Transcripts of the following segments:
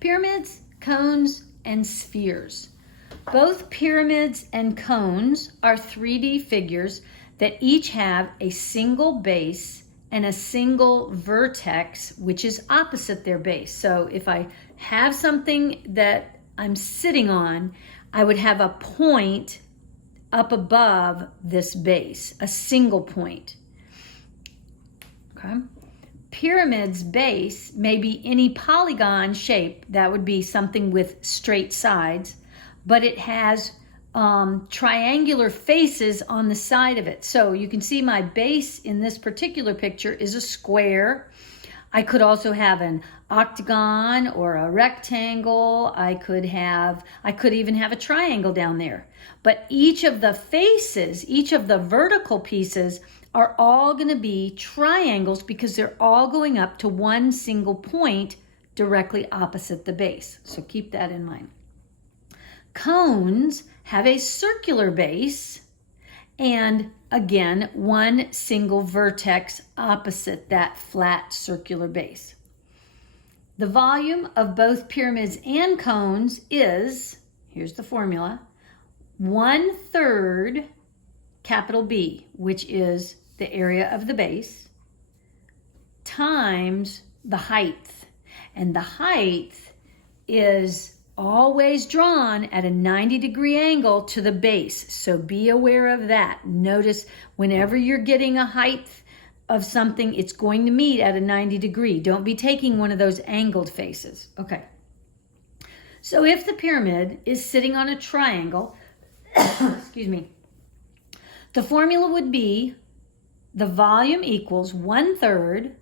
Pyramids, cones, and spheres. Both pyramids and cones are 3D figures that each have a single base and a single vertex, which is opposite their base. So if I have something that I'm sitting on, I would have a point up above this base, a single point. Okay. Pyramid's base may be any polygon shape. That would be something with straight sides, but it has triangular faces on the side of it. So you can see my base in this particular picture is a square. I could also have an octagon or a rectangle. I could even have a triangle down there. But each of the faces, each of the vertical pieces are all going to be triangles because they're all going up to one single point directly opposite the base. So keep that in mind. Cones have a circular base and, again, one single vertex opposite that flat circular base. The volume of both pyramids and cones is, here's the formula, 1/3 capital B, which is the area of the base, times the height. And the height is always drawn at a 90-degree angle to the base. So be aware of that. Notice whenever you're getting a height of something, it's going to meet at a 90-degree. Don't be taking one of those angled faces. Okay. So if the pyramid is sitting on a triangle, excuse me, the formula would be the volume equals 1/3,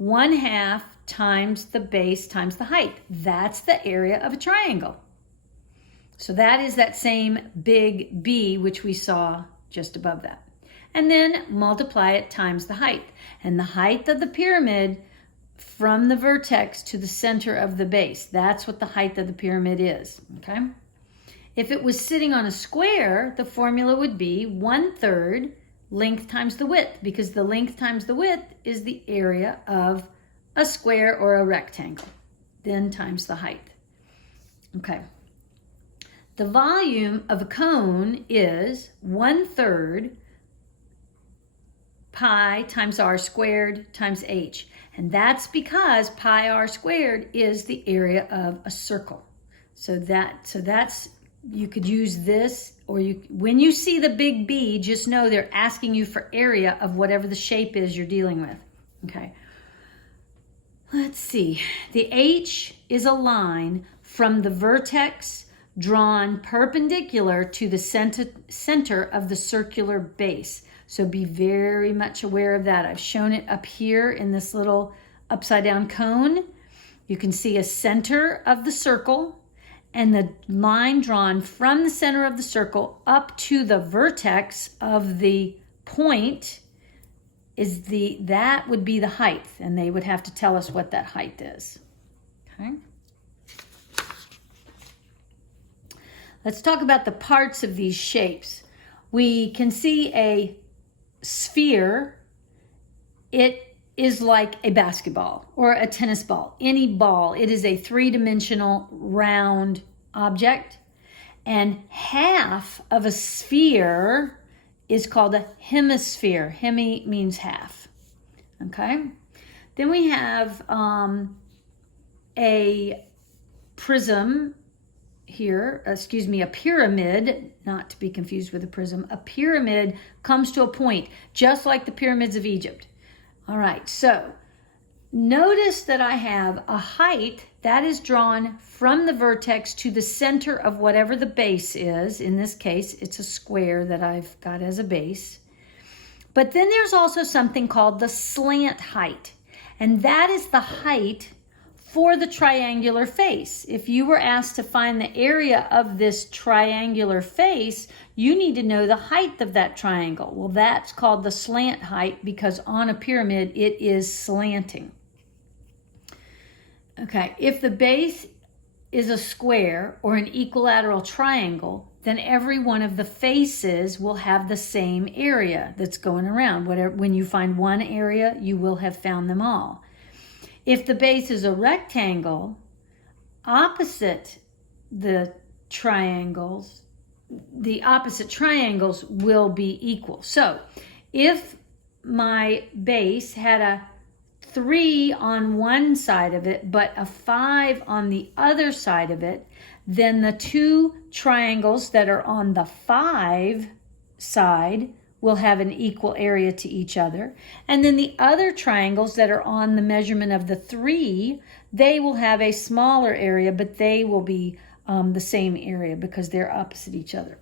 1/2 times the base times the height. That's the area of a triangle. So that is that same big B, which we saw just above that. And then multiply it times the height. And the height of the pyramid from the vertex to the center of the base, that's what the height of the pyramid is, okay? If it was sitting on a square, the formula would be 1/3 length times the width, because the length times the width is the area of a square or a rectangle, then times the height. Okay. The volume of a cone is 1/3 pi times r squared times h. And that's because pi r squared is the area of a circle. So that's, you could use this, or when you see the big B, just know they're asking you for area of whatever the shape is you're dealing with. Okay. Let's see. The H is a line from the vertex drawn perpendicular to the center of the circular base. So be very much aware of that. I've shown it up here in this little upside down cone. You can see a center of the circle, and the line drawn from the center of the circle up to the vertex of the point is that would be the height, and they would have to tell us what that height is. Okay. Let's talk about the parts of these shapes. We can see a sphere. It is like a basketball or a tennis ball, any ball. It is a three-dimensional round object, and half of a sphere is called a hemisphere. Hemi means half. Okay. Then we have a prism here, a pyramid, not to be confused with a prism. A pyramid comes to a point, just like the pyramids of Egypt. All right, so notice that I have a height that is drawn from the vertex to the center of whatever the base is. In this case, it's a square that I've got as a base. But then there's also something called the slant height, and that is the height for the triangular face. If you were asked to find the area of this triangular face, you need to know the height of that triangle. Well, that's called the slant height because on a pyramid, it is slanting. Okay, if the base is a square or an equilateral triangle, then every one of the faces will have the same area that's going around. When you find one area, you will have found them all. If the base is a rectangle, opposite triangles will be equal. So if my base had a 3 on one side of it, but a 5 on the other side of it, then the two triangles that are on the 5 side will have an equal area to each other. And then the other triangles that are on the measurement of the 3, they will have a smaller area, but they will be the same area because they're opposite each other.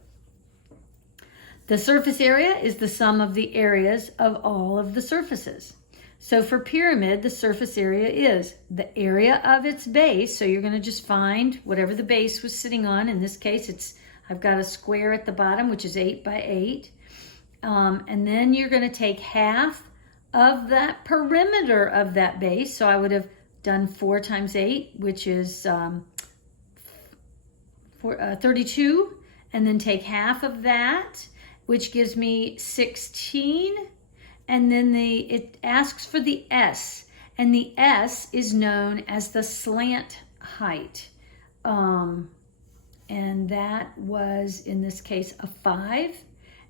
The surface area is the sum of the areas of all of the surfaces. So for pyramid, the surface area is the area of its base. So you're going to just find whatever the base was sitting on. In this case, I've got a square at the bottom, which is 8 by 8. And then you're going to take half of that perimeter of that base. So I would have done 4 times 8, which is 32. And then take half of that, which gives me 16. And then it asks for the S, and the S is known as the slant height. And that was, in this case, a 5.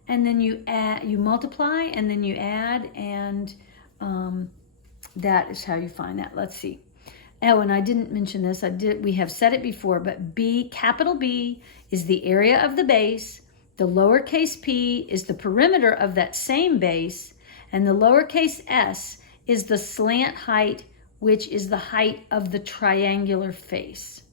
And then you multiply, and then you add, and that is how you find that. Let's see. Oh, and I didn't mention this. We have said it before, but capital B is the area of the base. The lowercase p is the perimeter of that same base. And the lowercase s is the slant height, which is the height of the triangular face.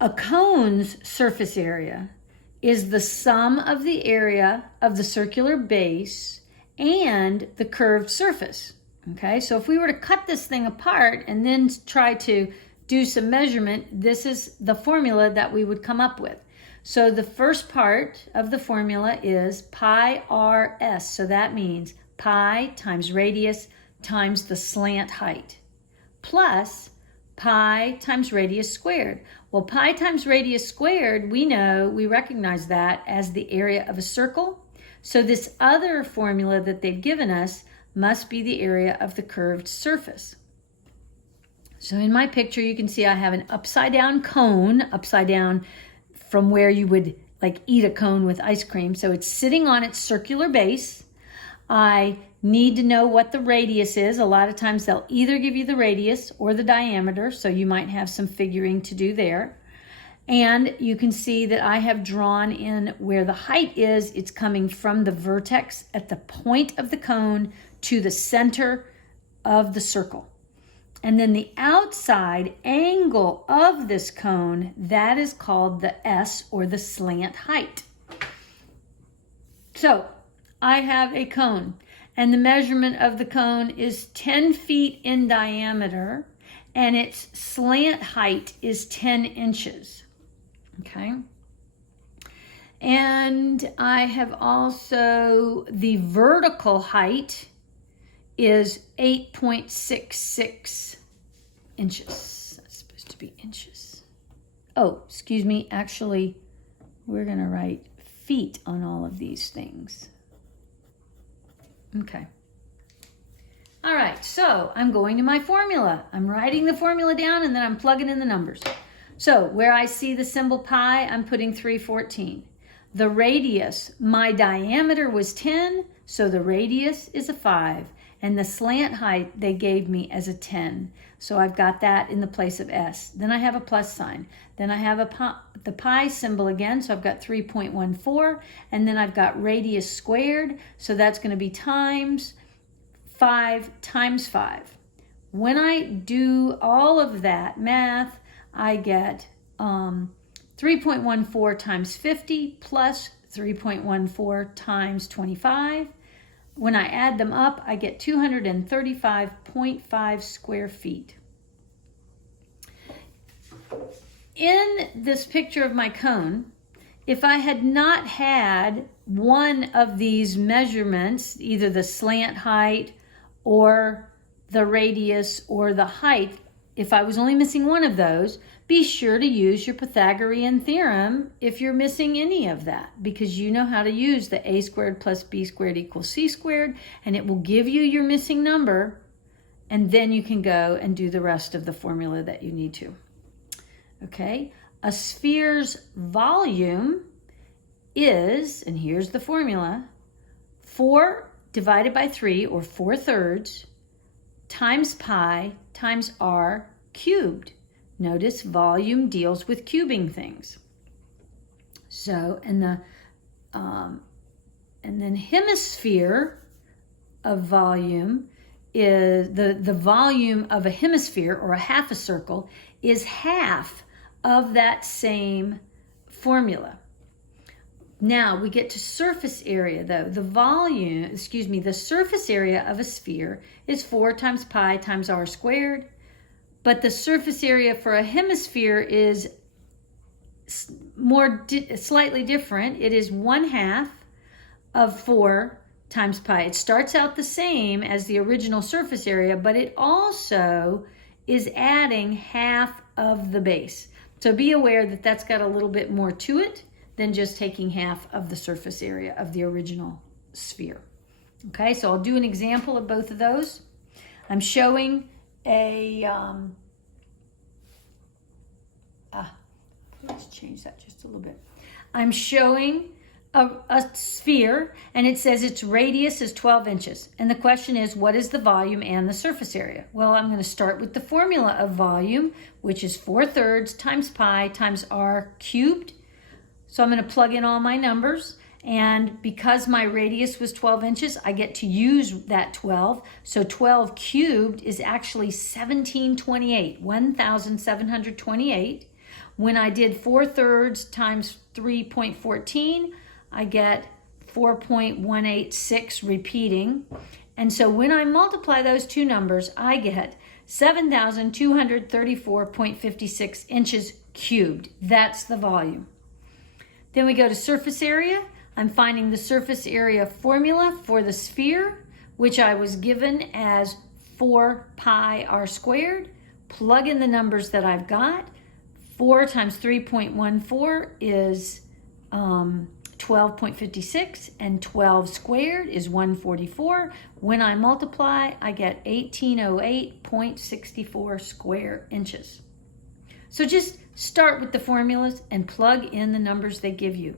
A cone's surface area is the sum of the area of the circular base and the curved surface. Okay, so if we were to cut this thing apart and then try to do some measurement, this is the formula that we would come up with. So the first part of the formula is pi rs. So that means pi times radius times the slant height plus pi times radius squared. Well, pi times radius squared, we recognize that as the area of a circle. So this other formula that they've given us must be the area of the curved surface. So in my picture, you can see I have an upside down cone, upside down from where you would like eat a cone with ice cream. So it's sitting on its circular base. I need to know what the radius is. A lot of times they'll either give you the radius or the diameter, so you might have some figuring to do there. And you can see that I have drawn in where the height is. It's coming from the vertex at the point of the cone to the center of the circle. And then the outside angle of this cone, that is called the S, or the slant height. So I have a cone, and the measurement of the cone is 10 feet in diameter, and its slant height is 10 inches. Okay. And I have also the vertical height is 8.66 inches. That's supposed to be inches. Oh, excuse me. Actually, we're going to write feet on all of these things. Okay. All right, so I'm going to my formula. I'm writing the formula down, and then I'm plugging in the numbers. So where I see the symbol pi, I'm putting 314. The radius, my diameter was 10, so the radius is a 5. And the slant height they gave me as a 10. So I've got that in the place of S. Then I have a plus sign. Then I have the pi symbol again, so I've got 3.14. And then I've got radius squared, so that's going to be times 5 times 5. When I do all of that math, I get 3.14 times 50 plus 3.14 times 25. When I add them up, I get 235.5 square feet. In this picture of my cone, if I had not had one of these measurements, either the slant height or the radius or the height, if I was only missing one of those, be sure to use your Pythagorean theorem if you're missing any of that, because you know how to use the a squared plus b squared equals c squared, and it will give you your missing number, and then you can go and do the rest of the formula that you need to. Okay, a sphere's volume is, and here's the formula, 4 divided by 3, or 4/3, times pi times r cubed. Notice volume deals with cubing things. So, and then hemisphere of volume is, the volume of a hemisphere, or a half a circle, is half of that same formula. Now we get to surface area though. The surface area of a sphere is 4 times pi times r squared, but the surface area for a hemisphere is slightly different. It is 1/2 of 4 times pi. It starts out the same as the original surface area, but it also is adding half of the base. So be aware that that's got a little bit more to it than just taking half of the surface area of the original sphere. Okay, so I'll do an example of both of those. I'm showing let's change that just a little bit. I'm showing a sphere, and it says its radius is 12 inches. And the question is, what is the volume and the surface area? Well, I'm going to start with the formula of volume, which is 4/3 times pi times r cubed. So I'm going to plug in all my numbers, and because my radius was 12 inches, I get to use that 12. So 12 cubed is actually 1728. When I did 4/3 times 3.14, I get 4.186 repeating. And so when I multiply those two numbers, I get 7,234.56 inches cubed. That's the volume. Then we go to surface area. I'm finding the surface area formula for the sphere, which I was given as 4 pi r squared. Plug in the numbers that I've got. 4 times 3.14 is 12.56, and 12 squared is 144. When I multiply, I get 1808.64 square inches. So just start with the formulas and plug in the numbers they give you.